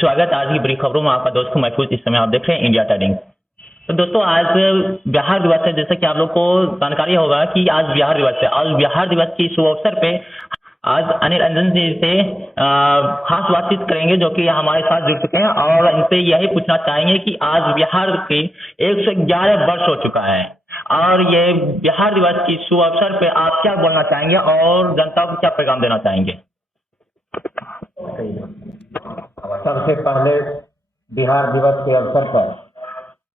स्वागत आज की बड़ी खबरों में आपका दोस्त को महफूज। इस समय आप देख रहे हैं इंडिया टाइडिंग। तो दोस्तों आज बिहार दिवस है। जैसा कि आप लोग को जानकारी होगा कि आज बिहार दिवस है और बिहार दिवस के शुभ अवसर पे आज अनिल रंजन जी से खास बातचीत करेंगे जो कि हमारे साथ जुड़ चुके हैं और इनसे यही पूछना चाहेंगे कि आज बिहार के 111 वर्ष हो चुका है और ये बिहार दिवस की शुभ अवसर पे आप क्या बोलना चाहेंगे और जनता को क्या पैगाम देना चाहेंगे? सबसे पहले बिहार दिवस के अवसर पर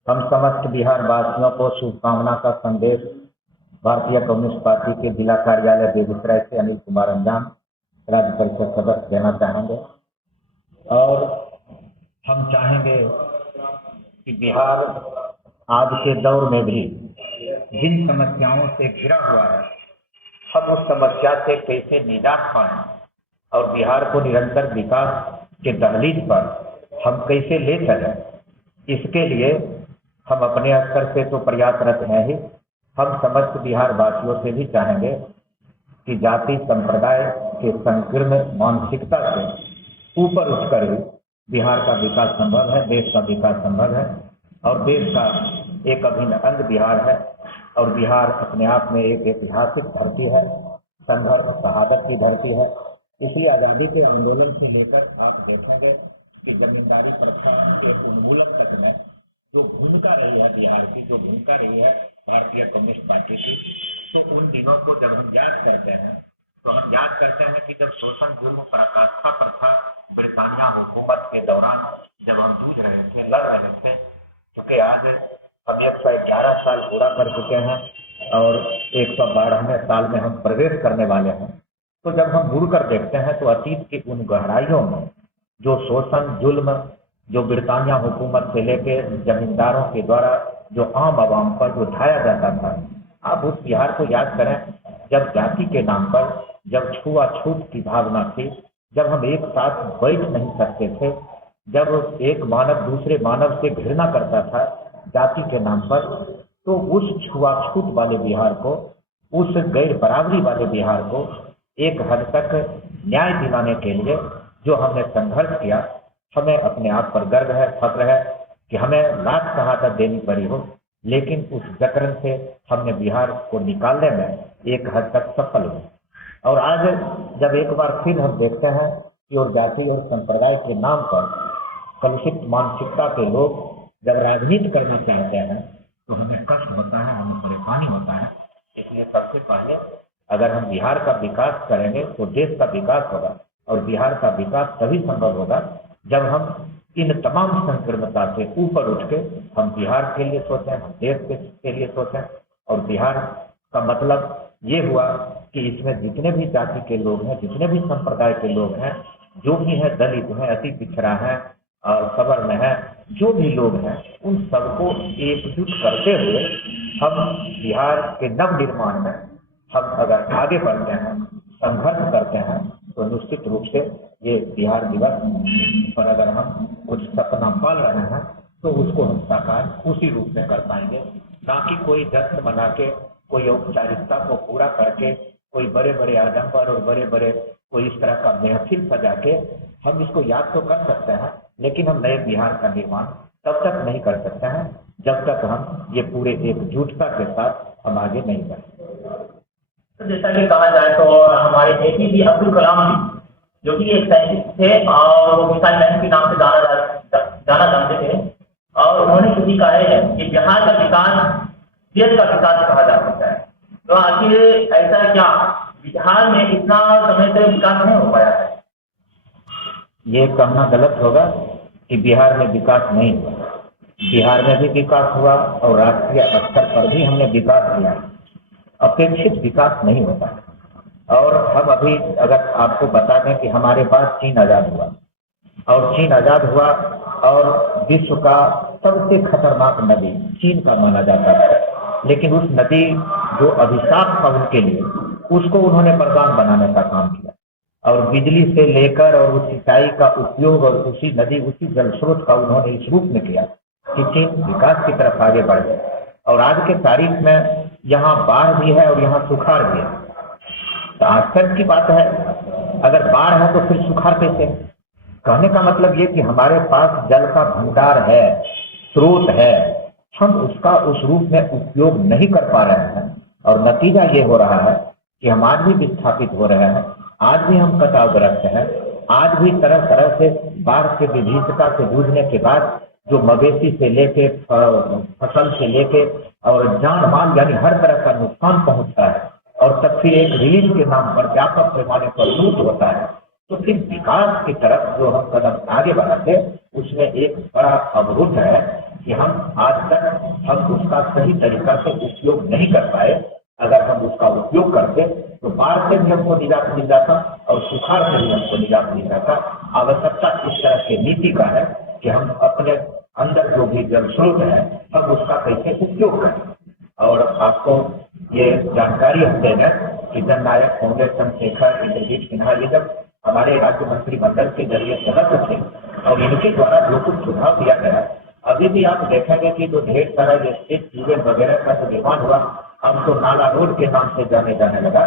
हम समस्त बिहार वासियों को शुभकामना का संदेश भारतीय कम्युनिस्ट पार्टी के जिला कार्यालय बेगूसराय से अनिल कुमार अंजाम राज्य परिषद सदस्य देना चाहेंगे। और हम चाहेंगे कि बिहार आज के दौर में भी जिन समस्याओं से घिरा हुआ है हम उस समस्या से कैसे निजात पाएं और बिहार को निरंतर विकास के दहलीज पर हम कैसे ले चलें, इसके लिए हम अपने स्तर से तो प्रयासरत हैं ही। हम समस्त बिहार वासियों से भी चाहेंगे कि जाति संप्रदाय के संकीर्ण मानसिकता से ऊपर उठकर ही बिहार का विकास संभव है, देश का विकास संभव है और देश का एक अभिन्न अंग बिहार है। और बिहार अपने आप में एक ऐतिहासिक धरती है, संघर्ष शहादत की धरती है। इसलिए आज़ादी के आंदोलन से लेकर आप देखेंगे कि जमींदारी प्रथा के उन्मूलन करना जो भूमिका रही है बिहार की, जो भूमिका रही है भारतीय कम्युनिस्ट पार्टी की, तो उन दिनों को जब हम याद करते हैं तो हम याद करते हैं कि जब शोषण जुल्म पराकाष्ठा पर था ब्रिटानिया हुकूमत के दौरान, जब हम जूझ रहे थे, लड़ रहे थे, क्योंकि आज हम 111 साल पूरा कर चुके हैं और 112वें साल में हम प्रवेश करने वाले हैं। तो जब हम मुड़ कर देखते हैं तो अतीत की उन गहराइयों में जो शोषण जुल्म जो ब्रिटानिया हुकूमत से लेके जमींदारों के द्वारा जो आम आवाम पर जो ढाया जाता था, आप उस बिहार को याद करें जब जाति के नाम पर, जब छुआछूत की भावना थी, जब हम एक साथ बैठ नहीं सकते थे, जब एक मानव दूसरे मानव से घृणा करता था जाति के नाम पर, तो उस छुआछूत वाले बिहार को, उस गैर बराबरी वाले बिहार को एक हद तक न्याय दिलाने के लिए जो हमने संघर्ष किया, हमें अपने आप पर गर्व है, फख्र है कि हमें लाख शहादत देनी पड़ी हो, लेकिन उस जकड़न से हमने बिहार को निकालने में एक हद तक सफल हुए। और आज जब एक बार फिर हम देखते हैं कि और जाति और संप्रदाय के नाम पर कलुषित मानसिकता के लोग जब राजनीति करना चाहते हैं तो हमें कष्ट होता है, हमें परेशानी होता है। इसलिए सबसे पहले अगर हम बिहार का विकास करेंगे तो देश का विकास होगा और बिहार का विकास तभी संभव होगा जब हम इन तमाम संकीर्णता से ऊपर उठ के हम बिहार के लिए सोचें, हम देश के लिए सोचें। और बिहार का मतलब ये हुआ कि इसमें जितने भी जाति के लोग हैं, जितने भी संप्रदाय के लोग हैं, जो भी हैं, दलित हैं, अति पिछड़ा है और सवर्ण है, जो भी लोग हैं, उन सबको एकजुट करते हुए हम बिहार के नव निर्माण में हम अगर आगे बढ़ते हैं, संघर्ष करते हैं, तो निश्चित रूप से ये बिहार दिवस पर अगर हम कुछ सपना पाल रहे हैं तो उसको हम साकार उसी रूप में कर पाएंगे, ना कि कोई जश्न मना के, कोई औपचारिकता को पूरा करके, कोई बड़े बड़े आडंबर और बड़े बड़े कोई इस तरह का महफिल सजा के हम इसको याद तो कर सकते हैं, लेकिन हम नए बिहार का निर्माण तब तक नहीं कर सकते हैं जब तक हम ये पूरे एकजुटता के साथ हम आगे नहीं बढ़े। तो जैसा कि कहा जाए तो हमारे एपीजे अब्दुल कलाम जी जो कि एक साइंटिस्ट थे और वो मिसाइल मैन के नाम से जाना जानते थे और उन्होंने खुद ही कहा है कि बिहार का विकास देश का विकास कहा जा सकता है। तो आखिर ऐसा क्या बिहार में इतना समय से विकास नहीं हो पाया है? ये कहना गलत होगा कि बिहार में विकास नहीं हुआ। बिहार में भी विकास हुआ और राष्ट्रीय स्तर पर भी हमने विकास किया। अपेक्षित विकास नहीं होता। और हम अभी अगर आपको बता दें कि हमारे पास चीन आज़ाद हुआ और चीन आज़ाद हुआ और विश्व का सबसे खतरनाक नदी चीन का माना जाता है, लेकिन उस नदी जो अभिशाप था उनके लिए, उसको उन्होंने वरदान बनाने का काम किया और बिजली से लेकर और उस सिंचाई का उपयोग और उसी नदी, उसी जल स्रोत का उन्होंने इस रूप में किया कि चीन विकास की तरफ आगे बढ़ गया। और आज के तारीख में यहाँ बाढ़ भी है और यहाँ सुखाड़ भी है। तो आश्चर्य की बात है, अगर बाढ़ है तो फिर सुखाड़ कैसे? कहने का मतलब ये कि हमारे पास जल का भंडार है, स्रोत है, हम उसका उस रूप में उपयोग नहीं कर पा रहे हैं और नतीजा ये हो रहा है कि हम आज भी विस्थापित हो रहे हैं, आज भी हम कटावग्रस्त हैं, आज भी तरह तरह से बाढ़ के विभीषिका से जूझने के बाद जो मवेशी से लेके फसल से लेके और जान माल यानी हर तरह का नुकसान पहुंचता है और तब फिर एक रिलीफ के नाम पर व्यापक पैमाने पर लूट होता है। तो फिर विकास की तरफ जो हम कदम आगे बढ़ाते उसमें एक बड़ा अवरुद्ध है कि हम आज तक हम उसका सही तरीका से उपयोग नहीं कर पाए। अगर हम उसका उपयोग करते तो बाढ़ से भी हमको निजात मिल जाता और सुखाड़ से भी हमको निजात मिल जाता। आवश्यकता इस तरह की नीति का है कि हम अपने अंदर जो भी जल स्रोत है हम उसका कैसे उपयोग करें। और आपको ये जानकारी हम दे दें कि जननायक कांग्रेस चंद्रशेखर इंद्रजीत सिन्हा ये जब हमारे राज्य मंत्रिमंडल के जरिए सदस्य थे और इनके द्वारा जो कुछ सुझाव दिया गया, अभी भी आप देखेंगे कि जो ढेर सारा स्टेट ट्यूबवेल वगैरह का जो निर्माण हुआ, हम तो नाला रोड के नाम से जाने लगा।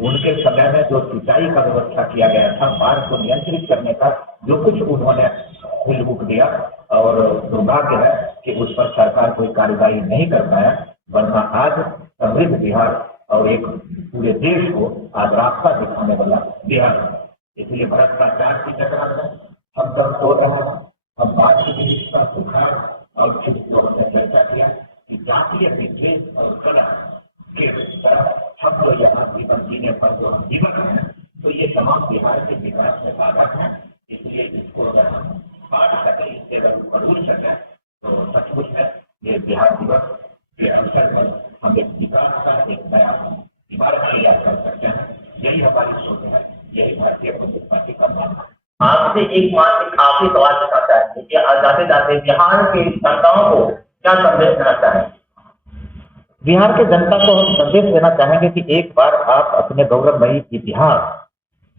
उनके समय में जो सिंचाई का व्यवस्था किया गया था, बाढ़ को नियंत्रित करने का जो कुछ उन्होंने खुलबुक दिया और दुर्भाग्य है कि उस पर सरकार कोई कार्रवाई नहीं कर पाया, वरना आज समृद्ध बिहार और एक पूरे देश को आज रास्ता दिखाने वाला बिहार है। इसलिए भ्रष्टाचार की टकरार में हम सब सो रहे हैं। हम बात की का सुधार और लोगों ने चर्चा किया कि जातीय विद्वेष और कला के तरफ हम लोग यहाँ जीवन जीने पर जो जीवन है तो ये तमाम बिहार के विकास में बाधक है। इसलिए इसको अगर हम बांट सके, इससे अगर ऊपर उठ सके तो सचमुच में ये बिहार दिवस के अवसर पर हम एक विकास का एक नया इमारत तैयार कर सकते हैं। यही हमारी सोच है, यही भारतीय कम्युनिस्ट पार्टी का मानना है। आपसे एक आखिरी सवाल पूछना चाहते हैं कि जाते जाते बिहार के जनताओं को क्या संदेश देना चाहेंगे? बिहार के जनता को हम संदेश देना चाहेंगे कि एक बार आप अपने गौरवमयी इतिहास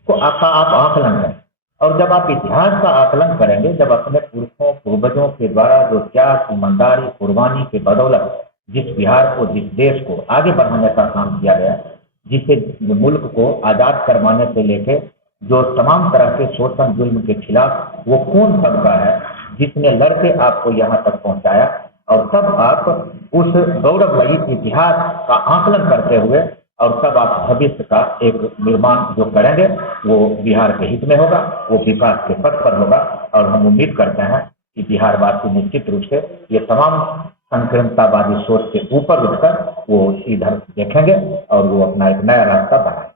को आप आकलन करें और जब आप इतिहास का आकलन करेंगे, जब अपने पुरखों पूर्वजों के द्वारा जो त्याग, ईमानदारी, कुर्बानी के बदौलत जिस बिहार को, जिस देश को आगे बढ़ाने का काम किया गया, जिसे मुल्क को आजाद करवाने से लेके जो तमाम तरह के शोषण जुल्म के खिलाफ वो कौन सबका है जिसने लड़के आपको यहाँ तक पहुंचाया, और तब आप उस गौरवमयी इतिहास का आकलन करते हुए और तब आप भविष्य का एक निर्माण जो करेंगे वो बिहार के हित में होगा, वो विकास के पथ पर होगा। और हम उम्मीद करते हैं कि बिहारवासी निश्चित रूप से ये तमाम संकीर्णतावादी सोच से ऊपर उठकर वो इधर देखेंगे और वो अपना एक नया रास्ता बनाएंगे।